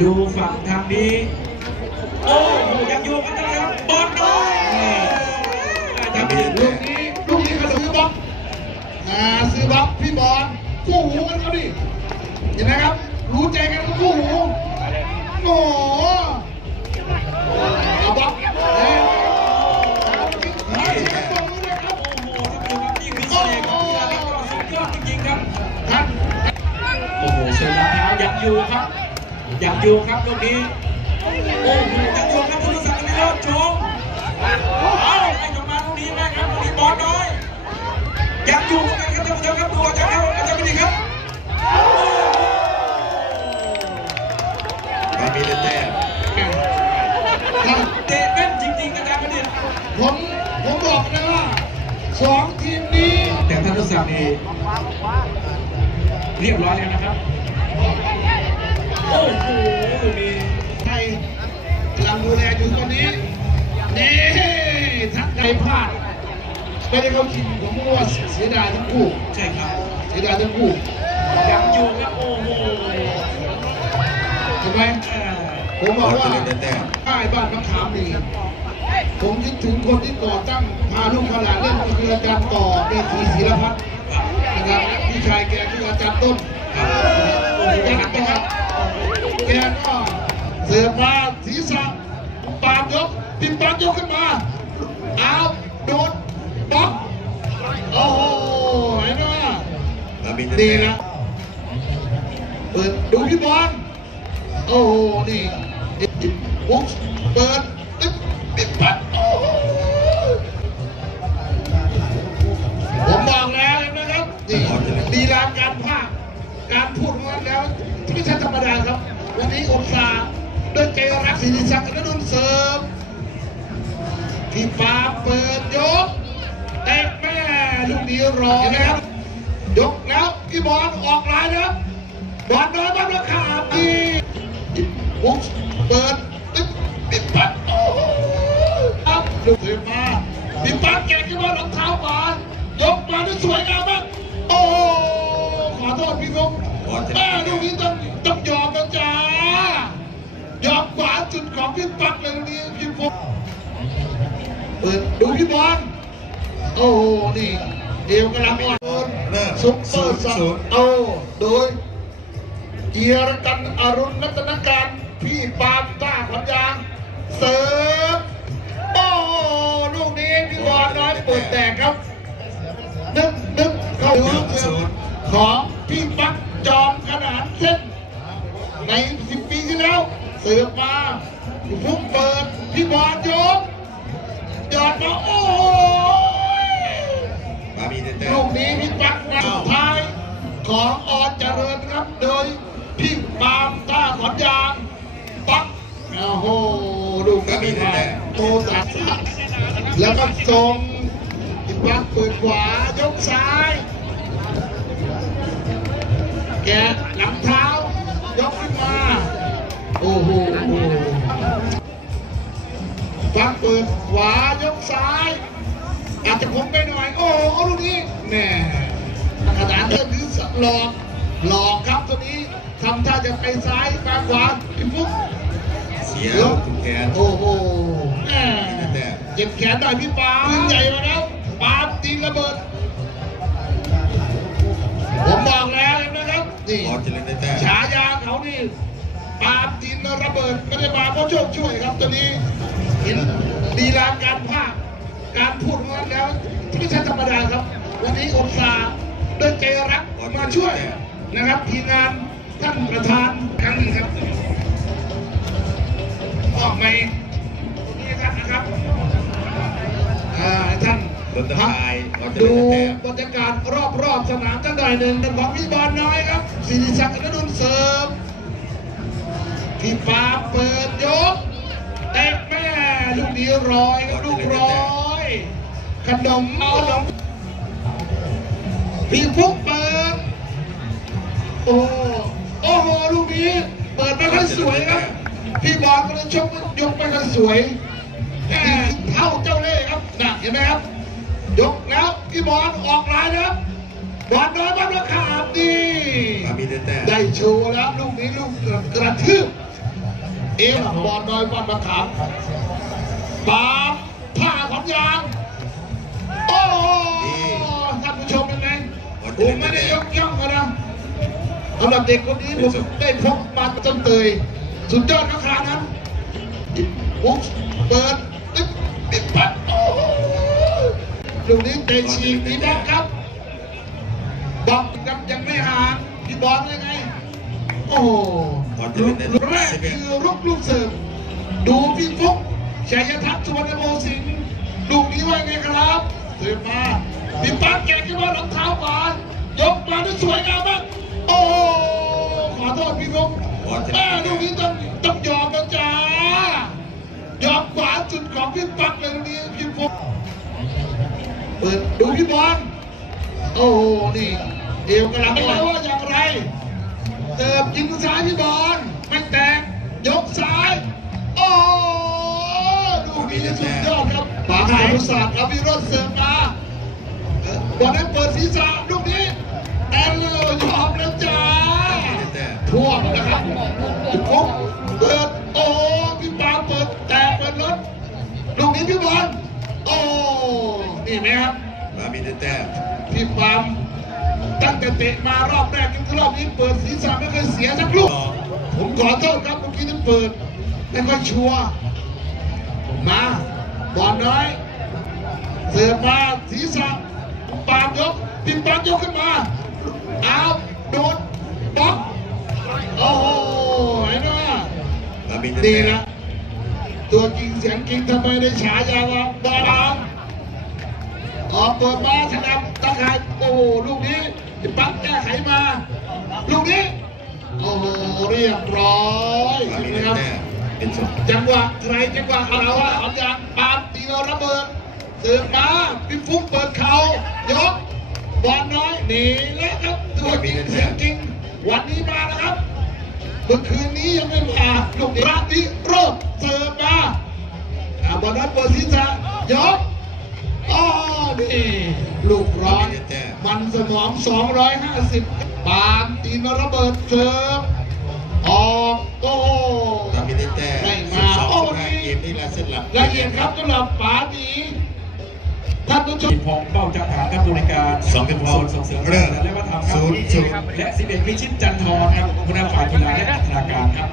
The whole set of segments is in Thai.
ดูฝั่งทางนี้ โอ้โหยังอยู่กันนะครับบอลน้อยจะมีลูกนี้ลูกนี้ก็ซื้อบล็อกอ่าซื้อบล็อกพี่บอลคู่หูกันเขาดิเห็นไหมครับ รู้ใจกันก็คู่หูโอ้โหเอาบล็อกเอ้ยหาเสียงปรบมือด้วยครับโอ้โหท่านผู้ชมครับนี่คือเสียงของกีฬาแล้วก็สุดยอดจริงๆครับท่านโอ้โหเสือดาวเท้ายังอยู่ครับ ยังอยู่ครับลูกนี้โอ้โหยังอยู่ครับทุกสักดิ์นิโรธโชว์เอาไอ้จงมาลูกนี้นะครับลูกนี้บอลน้อยยังอยู่เหมือนกันครับท่านผู้ชมครับดูอาจารย์ครับอาจารย์ไม่ดีครับมามีแต้มท่านเตะแม่นจริงๆอาจารย์ไม่ดีผมผมบอกนะว่าสองทีมนี้แต่ท่านผู้สักดิ์นี่เรียบร้อยแล้วนะครับ โอ้โหลูกนี้ไทยกำลังดูแลอยู่ตอนนี้นี่ทักไทยพลาดไม่ได้เข้าชิงผมว่าเสียดายทั้งคู่ใช่ครับเสียดายทั้งคู่ยังอยู่ครับโอ้โหเห็นไหมเอ่อผมบอกว่าจะเล่นแต้มป้ายบ้านมะขามนี่ผมคิดถึงคนที่ก่อตั้งพาลูกขลานเล่นก็คืออาจารย์ต่อเมธีศิลพัฒน์นะครับพี่ชายแกคืออาจารย์ต้นครับโอ้โห แกหนักก็นะครับแกก็เสือมาศีรษะปาดยกปิดปาดยกขึ้นมาเอาโดนบล็อกโอ้โหเห็นไหมมามีดีนะเปิดดูพี่บอลโอ้โหนี่บุ๊กเแม่ลูกนี้ต้องต้องยอมนะจ๊ะยอมกว่าจุดของพี่ปักเลยลูกนี้พี่ฟุ๊กเปิดดูพี่บอลโอ้โหนี่เอวกำลังอ่อนซุปเปอร์ซัศูโตโดยเกียรกันอรุณรัตนการพี่ปามต้าขอนยางเสิร์ฟโอ้ลูกนี้พี่บอลน้อยเปิดแตกครับนึกนึกเข้าหลูนึ่กงเสืศูอนย์ของพี่ปัก จอมขนานเส้น ในสิบปีที่แล้ว เสิร์ฟมาฟุกเปิดพี่บอลยกยอดมาโอ้โหมามีแต้ลูมกนี้พี่ปักนัดท้ายของออนเจริญครับ โดยพี่ปาล์มท่าขอนยางปักโอ้โหลูกนี้ผ่านโตตัดแล้วก็ส่งพี่ปักเปิดขวายกซ้าย แกหลังเท้ายกขึ้นมา โอ้โหปักเปิดขวายกซ้าย อาจจะคมไปหน่อย โอ้โหลูกนี้แหม่ขนาดเดินหรือหลอกหลอกครับตัวนี้ทำท่าจะไปซ้ายกลาขวาพี่ฟุ๊กเสียทุกแกนโอ้โหแหม่เจ็บแขนหน่อยพี่ปาใหญ่มาแล้วปาตีระเบิดผมบอกแล้วเห็ นไหมครับนี่บอลจะเล่นได้แต้มฉายาเขานี่ปาล์มตีระเบิดไม่ได้มาเพราะโชคช่วยครับตัวนี้เห็นลีลาการภาคการพูดของมันแล้วไม่ใช่ธรรมดาครับ วันนี้อุตส่าห์ด้วยใจรักมาช่วยนะครับ ทีมงานท่านประธานครั้งหนึ่งครับออกไหมนี่ครับนะครับอ่าให้ท่าน บนตะไคร้บอลจะดูเล่นได้แต้มบรรยากาศรอบๆสนามท่านหน่อยหนึ่งเป็นของพี่บอลน้อยครับศิริศักดิ์อนุนเสริมพี่ปาเปิดยกเตะแม่ลูกนี้ร้อยครับลูกร้อยขนมเอาขนมพี่ฟุกเปิดโอ้โอ้โหลูกนี้เปิดไม่ค่อยสวยครับพี่บอลก็เลยชกยกไม่ค่อยสวยแหม่เท่าเจ้าเล่ห์ครับน่ะเห็นไหมครับ ยกแล้วพี่บอลออกลายนะครับบอลน้อยบ้านราคาดีมามีได้แต้มได้โชว์แล้วลูกนี้ลูกกระทืบเอ็มบอลดอยบ้านมะขามปาบผ้าขอนยางโอ้ท่านผู้ชมเป็นไงผมไม่ได้ยกย่องนะสำหรับเด็กคนนี้ผมได้พบมาจนเตยสุดยอดนักขานั้นปุ๊บเปิดตึ๊บปิดปัดโอ้โห ลูกนี้เตะฉีกตีบอลครับบอลยังยังไม่ห่างที่บอลยังไง โอ้โหลูกลูกแรกคือลูกลูกเสิร์ฟดูพี่ฟุกชัยทัศน์สุวรรณโมสิงห์ลูกนี้ว่าไงครับเสิร์ฟมาพี่ปั๊บแกะขึ้นมารองเท้าขวายกมาได้สวยงามมากโอ้โหขอโทษพี่ฟุกแม่ลูกนี้ต้องต้องยอมนะจ๊ะยอมขวาจุดของพี่ปั๊บเลยลูกนี้พี่ฟุก เปิดดูพี่บอลโอ้โหนี่เอวกำลังไม่รู้ว่าอย่างไรเติมยิงซ้ายพี่บอลไม่แตกยกซ้าย โอ้ดูนี่สุดยอดครับปาขานุศาสตร์อภิรสเสริมมาเออบอลนั้นเปิดศีรษะลูกนี้แอนเลอร์ยอมแล้วจ้าท่วมนะครับจุดปุ๊บ นี่ไหมครับมามีแต่แต้มพี่ปามตั้งแต่เตะมารอบแรกจนถึงรอบนี้เปิดศีรษะไม่เคยเสียสักลูกผมขอโทษครับเมื่อกี้ที่เปิดไม่ค่อยชัวร์มาบอลน้อยเสิร์ฟมาศีรษะปามยกพี่ปามยกขึ้นมาเอาโดนบล็อกโอ้โหเห็นไหมมามีแต่นี่แต้มนะตัวจริงเสียงจริงทำไมได้ฉายาว่าบอลเอา ออกเปิดมาชนะตะข่ายโอ้โหลูกนี้ปั๊บแก้ไขมา ลูกนี้ โอ้โหเรียบร้อยนไหมแต่ครับแต้มเป็นสองจังหวะใครจังหวะเราอะเอาอย่างปาตีเราระเบิดเสือมาพี่ฟุ๊กเปิดเขายกบอลน้อยหนีแล้วครับตัวจริงเสียงจริง วันนี้มาแล้วครับเมื่อคืนนี้ยังไม่มาลูกนี้รักนี้โรดเสิร์ฟมาอ่าบอลนั้นเปิดศีรษะยกอ๋อ นี่ลูกร้อน มันสมอง 250 ปามตีนระเบิดเสิร์ฟออกโต้ไม่สิมาโอ้สิบห้านี่เกมนี่ละเส้นลักละเอียดครับสำหรับปาหนีท่านผู้ชมพงเป้าจักรหารครับบริการสองเป็นพอส่งเสริมเริ่มและวัฒนธรรมครับศูนย์ศูนย์และสิบเอ็ดพิชิตจันทร์ครับหัวหน้าฝ่ายกีฬาและพัฒนาการครับ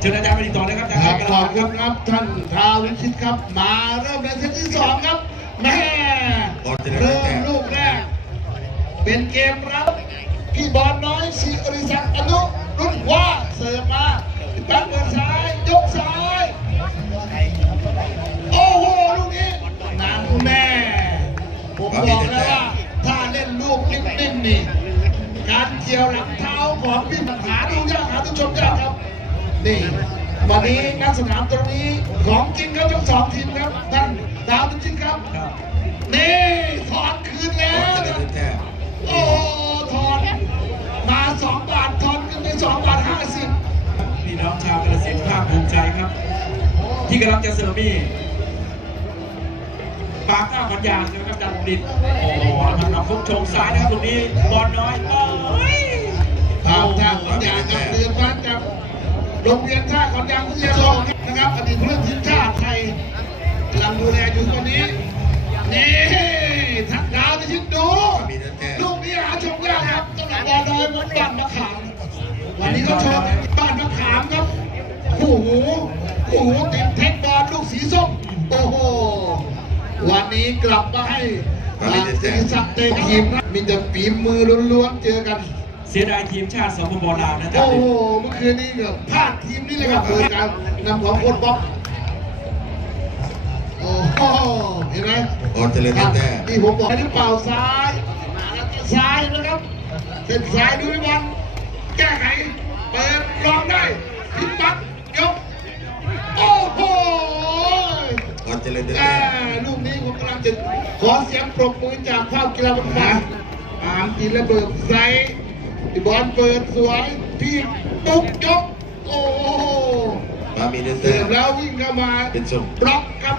เชิญอาจารย์ไปติดต่อเลยครับอาจารย์ครับขอบคุณครับท่านทาวิชิตครับ มาเริ่มในเซตที่สองครับแม่ เริ่มลูกแรก เป็นเกมรับพี่บอลน้อยสิริศักดิ์อนุรุ่นว่าเสิร์ฟมาตั้งเปิดซ้ายยกซ้ายโอ้โหลูกนี้นั่นแน่ผมบอกแล้วว่าถ้าเล่นลูกนิ่มๆนี่การเกี่ยวหลังเท้าของพี่ปัญหาดูยากหาทุกชมยากครับนี่วันนี้นักสนามตรงนี้ของจริงครับทั้งสองทีมครับท่านดาวจริงครับ น้องชาวกระสินภาคภูมิใจครับ ที่กำลังจะเสิร์ฟนี่ปากหน้าขอนยางนะครับอาจารย์ดินโอ้โหทำน้ำฟุกชงซ้ายนะครับตรงนี้บอลน้อยโอ้ยท่าท่าขอนยางครับเรียนมาจากโรงเรียนท่าขอนยางวิทยาลัยนะครับอดีตผู้เล่นทีมชาติไทยกำลังดูแลอยู่ตอนนี้นี่ทักดาวไปชิดดูลูกนี้หาชมยากครับสำหรับบอลดอยวัดบ้านมะขามวันนี้ก็ชมะขามครับ คู่หูคู่หูติดเทคบอลลูกสีส้ม โอ้โห วันนี้กลับมาให้ทางสิริศักดิ์เตะทีมนะมีแต่ฝีมือล้วนๆเจอกัน เสียดายทีมชาติสปปลาวนะอาจารโอ้ย์โหดินเมื่อคืนนี้เกือบพลาดทีมนี้เลยครับโดยการนำของโค้ชบ๊อบโอ้โห เห็นไหมบอลจะได้ครับแต้มที่ผมบอกให้หรือเปล่าซ้ายซ้ายนะครับเส้นซ้ายดูให้บอลแก้ไขเปิดลองได้พิมปักย ขอเสียงปรบมือจากภาพกีฬาบอลฟ้าอามตีระเบิดใส่บอลเปิดสวยพี่ปุ๊กยก โอ้โหมามีแต่เสิแต้ร์มฟแล้ววิ่งเข้ามาเป็นส่งบล็อกครับ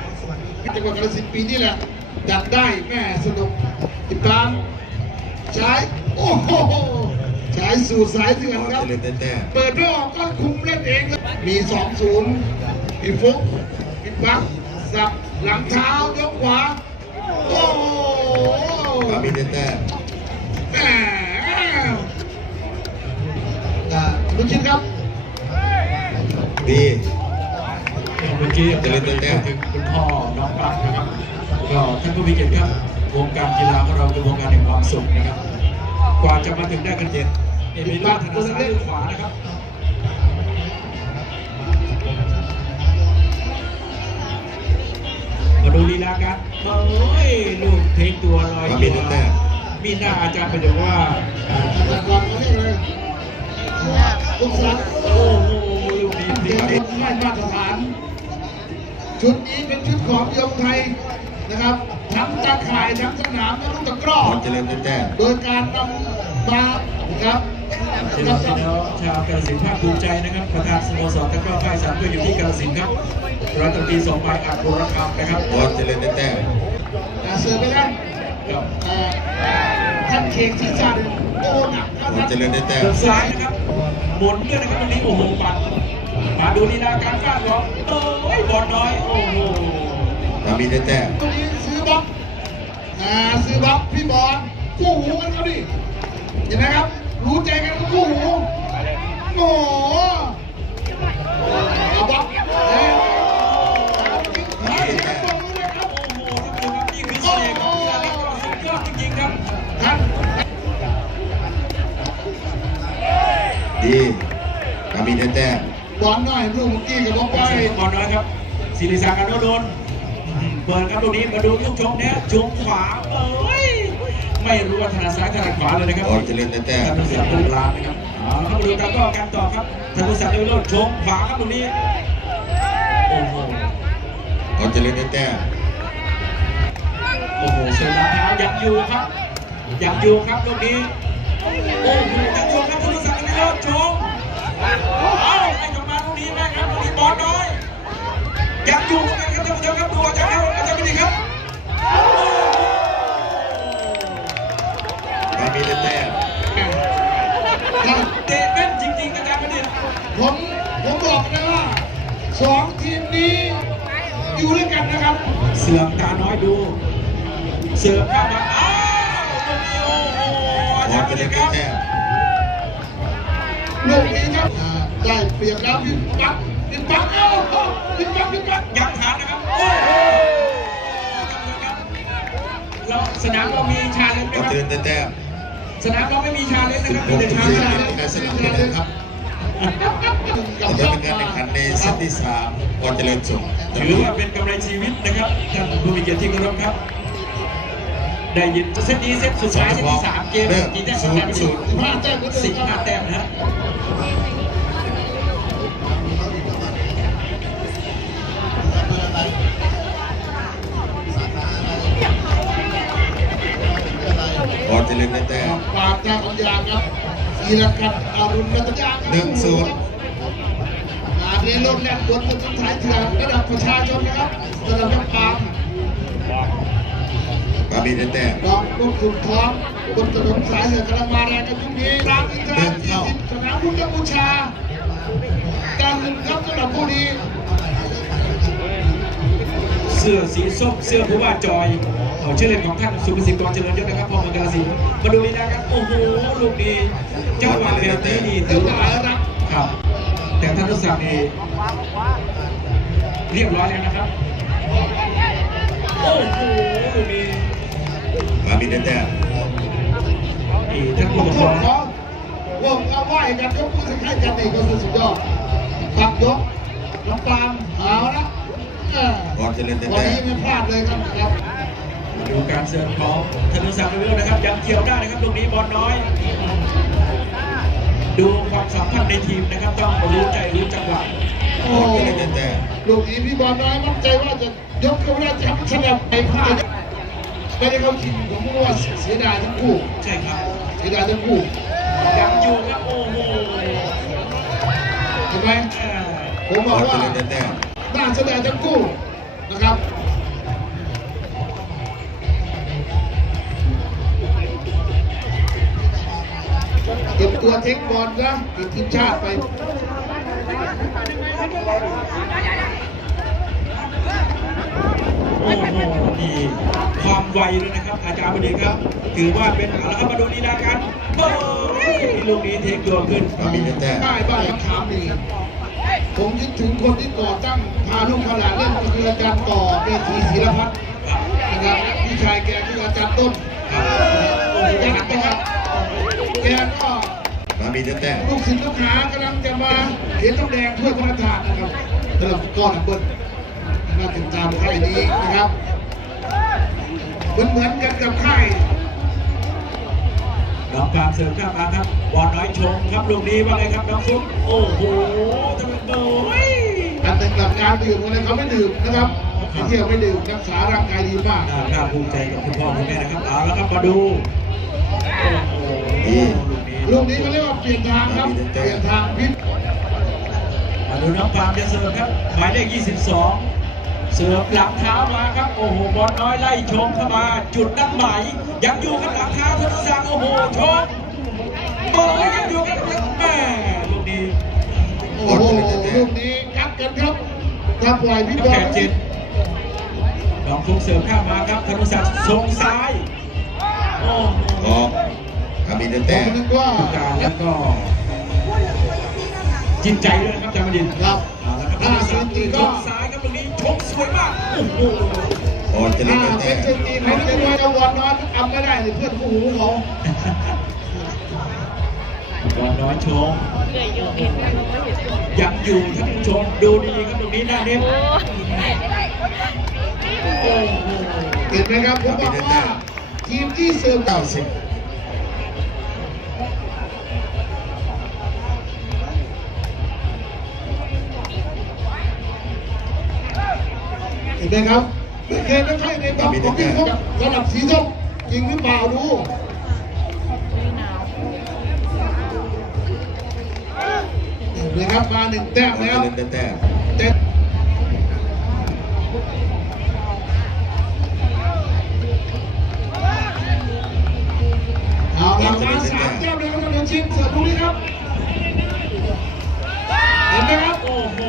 จังหวัดกาฬสินธุ์ปีนี้แหละจัดได้แม่สนุกติดตามใช้โอ้โหใช้สู่สายเถื่อนบอลครับจะได้แต้มเปิดไม่ออกก็คุมเล่นเองครับมีสองศูนย์พี่ฟุกพี่ปั๊กสับหลังเท้ายกขวา กี้จะเล่นแต้มถึงคุณพ่อน้องปลั๊กนะครับ ก็ท่านผู้มีเกียรติครับวงการกีฬาของเราคือวงการแห่งความสุขนะครับ กว่าจะมาถึงได้กันเจ็ดเอมิโลธนาสายขวานะครับมาดูลีลากันโอ้ยลูกเทคตัวลอยปามีได้แต้มมีหน้าอาจารย์ไปเดี๋ยวว่าแต่ก่อนเขา ของยมไทยนะครับทั้งตาข่ายทั้งสนามและลูกตะกร้อพรเจริญได้แต้มโดยการนำมานะครับพี่น้องพี่น้องชาวกาฬสินธุ์ภาคภูมิใจนะครับ ประธานสโมสรตะกร้อไฟสามก็อยู่ที่กาฬสินธุ์ครับร้อยตำรีสองใบอัดโบรกรรมนะครับพรเจริญได้แต้มอ่าเสือไปแล้วกับเอ่อท่านเค้กที่จัดโอ้หนักนะพครรับเจริญได้แต้มเดินซ้ายนะครับหมุนด้วยนะครับตรงนี้โอ้โหปัดมาดูลีลาการฟาดของโอ้ยบอลน้อยโอ้โห ปา มีได้แต้มตรงนี้ซื้อบล็อกอ่าซื้อบล็อกพี่บอลคู่หูกันเขาดิเห็นไหมครับ รู้ใจกันก็คู่หูโอ้โหเอาบล็อกเอ้ยหาเสียงตรงนี้เลยครับโอ้โหท่านผู้ชมครับนี่คือเสน่ห์ของกีฬาตะกร้อสุดยอดจริงๆครับท่านดีปามีได้แต้มบอลหน่อยลูกเมื่อกี้กับบอกไปบอลน้อยครับศิริศักดิ์อนุรุณ เปิดครับตรงนี้มาดูลูกชมเนี่ยชงขวาเอ้ยไม่รู้ว่าถนัดซ้ายถนัดขวาเลยนะครับพรเจริญได้แต้มธนุศักดิ์ลูกลานนะครับเอาละครับมาดูตามก็กันต่อครับธนุศักดิ์ลูกชงขวาครับตรงนี้โอ้โหพรเจริญได้แต้มโอ้โหเสือดาวเท้ายังอยู่ครับยังอยู่ครับลูกนี้โอ้โหยังอยู่ครับธนุศักดิ์ลูกชงเอาไอ้กลับมาลูกนี้แม่ครับลูกนี้บอลน้อยยังอยู่เห มือนกันครับท่านผู้ชมครับดูอาจารย์ครับอาจารย์เป็นยังครับปามีได้แต้มท่านเตะแม่นจริงๆอาจารย์ประดิษฐ์ผมผมบอกเลยว่าสองทีมนี้อยู่ด้วยกันนะครับ เสือมตาน้อยดู เสือมเข้ามาอ้าวลูกนี้โอ้โหอาพจารรย์ปเจระริดิญษฐ์คได้รับแต้มลูกนี้ครับอ่าได้เปรียบแล้วพี่ปั๊บพี่ปั๊บเอ้าพี่ปั๊บพี่ปั๊บยังฐา นนะครับโอ้โหเราสนามเรามีชาเลนจ์ไหพมรคเจรับริญได้แต้มสนามเราไม่มีชาเลนจ์นะครับมี16แต่ถึงชาเลนจ์14การสนับสนุนนะครับต่อไปเป็นการแข่งขันในเซตที่3พรเจริญส่งถือว่าเป็นกำไรชีวิตนะครับท่านผู้มีเกียรติที่เคารพครับ ได้ยินเซตนี้เซตสุดท้ายเซตที่สามเกมเริ่มกี่แต้มศูอาจารนย์ย์ประดิศูษนฐ์ย์สิบห้าแต้มก็เดิสินบคห้ารับแต้มนะฮะพ รเจริญได้แต้มปราบจากอัญญาครับอีรกันอรุณรัตยาหนึ่งศูนย์งานนี้ลดแล่นบนถนนสายเถื่อนระดับประชาชนนะครับระดับนักปราบปามีได้แต้มดอกลูกขุนทองบนถนนสายเถื่อนกำลังมาแรงกันทุกนี้รามอินทราที่สิบสนามพุทธบูชาการเงินครับสำหรับผู้นี้เสื้อสีส้มเสื้อผู้ว่าจอย เอาชื่อเล่นของท่านสุภสิทธิ์กรเจริญยศนะครับพ่อเมืองกาฬสินธุ์มาดูลีลาครับโอ้โหลูกนี้เจ้าหวะแบบนี้นี่เดี๋ถืยวอจะว่าหลายรักครับ แต่ท่านทุศักดิ์นี่เรียบร้อยแล้วนะครับโอ้โหลูกนี้ปามีได้แต้มนี่ท่านผผู้มปกชครอมงเขาวงเอาไหวกันยกมือถึงให้กันนี่ก็คือสุดยอดปักยกน้ำปาล์มเอาละเออพรเจริญได้วันแต้นี้มไม่พลาดเลยครับครับมา ดูการเสิร์ฟของธนุศักดิ์เวลนะครับยังเกี่ยวได้นะครับตรงนี้บอลน้อย ดูความสัมพันธ์ในทีมนะครับต้องรู้ใจรู้จังหวะโอ้พรเจริญได้แต้มลูกนี้พี่บอลน้อยมั่นใจว่าจะยกเขาได้จะทำฉลับไปพลาดไม่ได้เข้าชิงผมว่าเสียดายทั้งคู่ใช่ครับเสียดายทั้งคู่ยังอยู่ครับโอ้โหเห็นไหมอ่าผมพบอกรเจว่าริญได้แต้มน่าเสียดายทั้งคู่นะครับ ตัวเทคบอลนะติดทีมชาติไปโอ้โหนี่ความไวเลยนะครับ อาจารย์บดีครับ ถือว่าเป็นเอาละครับมาดูลีลาการเบิร์ลูกนี้เทคตัวขึ้นมามีแต่แต้มป้ายบ้านคำถามนี่ผมคิดถึงคนที่ก่อตั้งพาลูกพาหลานเล่นก็คืออาจารย์ต่อเมธีศิลพัฒน์ครับนะครับพี่ชายแกคืออาจารย์ต้นครับโอ้โหแกหนักก็นะครับแกก็ มามีแต่แต้มลูกศิษย์ลูกหากำลังจะมาเห็นต้องแดงถ้วยพระราชทานนะครับสำหรับก้อนอับเบิ้ลน่าติดตามค่ายนี้นะครับเหมือนเหมือนกันกับค่ายน้องการเสริมข้ามมาครับบอลน้อยชงครับลูกนี้ว่าไงครับน้องฟุ๊กโอ้โหทำไมโอ้ยอันหนึ่งกับการดื่มอะไรเขาไม่ดื่มนะครับไอ้เที่ยวไม่ดื่มรักษาร่างกายดีมากน่าภาคภูมิใจกับคุณพ่อคุณแม่นะครับเอาละครับมาดูโอ้โห ลูกนี้ลูกนี้เขาเรียกว่าเปลี่ยนทางครับ เปลี่ยนทางพิษมาดูน้องฟาร์มจะเสิร์ฟครับหมายเลข22 เสิร์ฟหลังเท้ามาครับ โอ้โห บอลน้อยไล่ชงเข้ามา จุดนัดหมายยังอยู่กับหลังเท้าธนศักดิ์โอ้โหชงโอ้ยยังอยู่กับแม่ลูกนี้โอ้โหลูกนี้กัดกันครับถ้าปล่อยพี่บอแขลนเจ็ดน้องฟุกเสิร์ฟข้ามมาครับธนศักดิ์ส่งซ้าย โอ้โห ครับมีแต่แต้มว่ากาแล้วก็จิตใจด้วยครับจามดินครับล่าสุดตีก็ซ้ายครับตรงนี้ชกสวยมากโอ้โหอ่อนจะเล่นแต่แต้เป็นตีนจะด้วยจะวอนน้อยทำก็ได้เลยเพื่อนผู้หูเขาวอนน้อยชมอยากอยู่ท่านผู้ชมดูดีครับตรงนี้หน้าเนี้ยเห็นไหมครับผมบอกว่าทีมที่เสริม90 นไหมครับไม่เคยไม่ใช่ในบอลของพี่เขาระดับสีส้มจริงหรือเปล่าดูเห็นไหมครับมาหนึ่งแต้มออกแล้วจะเล่นแต่แต้มแต่เอาละมาสามแต้มเลยครับท่านผู้ชมเสิร์ฟลูกนี้ครับเห็นไหมครับโอ้โห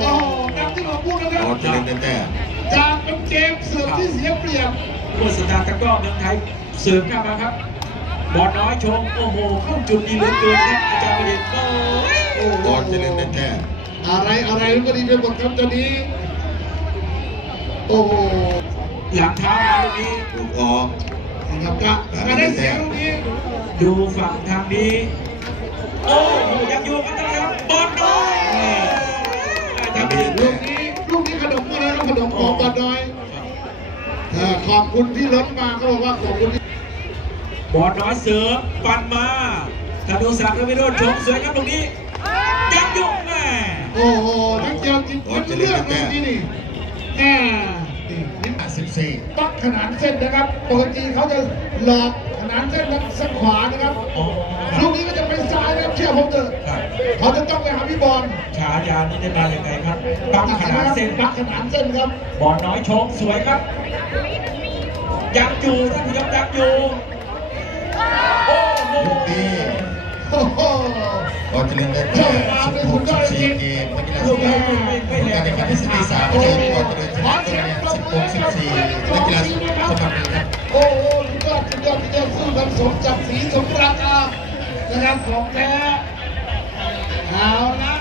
นักที่เราพูดนะคอรัอกจะเล่นบแต่แต้ม จากเป็นเกมเสิร์ฟที่เสียเปรียบโฆษณาตะกร้อเมืองไทยเสริมเข้ามาครับบอลน้อยชงโอ้โหเข้าจุดดีเหลือเกินครับอาจารย์ประดิษฐ์โอ้ยออกจะเล่นแต่แต้มอะไรอะไรมันก็ดีไปหมดครับตอนนี้โอ้โหหลังเท้ามาลูกนี้ลูกออกนะครับกะกะได้เสียงลูกนี้ดูฝั่งทางนี้โอ้โหยังอยู่กันนะครับบอลน้อยอาจารย์ประดิษฐ์ลูกนี้ลูกนี้ ขนมอะไรนะขนมของบอลน้อยเออขอบคุณที่รถมาเขาบอกว่าขอบคุณที่บอลน้อยเสริมปันมาธนูศักดิ์และวิโรจน์ชมสวยครับตรงนี้ยังอยู่แม่โอ้โหนักเกียรติเป็นเรื่องเลยที่นี่แหมนี่นี่สิบสี่ปักขนานเส้นนะครับปกติเขาจะหลอกขนานเส้นแล้วสักขวานะครับโอ้คลูรับกนี้ก็จะไปซ้ายนะครับเชื่อผมเถอะครับ เขาจะต้องไปหาพี่บอลฉายานี่ได้มาอย่างไงครับปักขนาดเส้นปักขนานเส้นครับบอลน้อยชกสวยครับยังอยู่ท่านผู้ชมยังอยู่โอ้โหลูกนี้โอ้โหออกจะเล่นแต่แต้มสิบหกสิบสี่เกมนักกีฬาลูกสีนี้ไม่ไม่ผลแรการงแข่งขันในเซตที่สามเจอออกจะเล่นชนะตัวเนี่ยสิบหกสิบสี่นักกีฬาสมัครครับโอ้โหสุดยอดสุดยอดสุดยอดสู้กันสมจับสีสมราคานะครับของแท้ เอาละ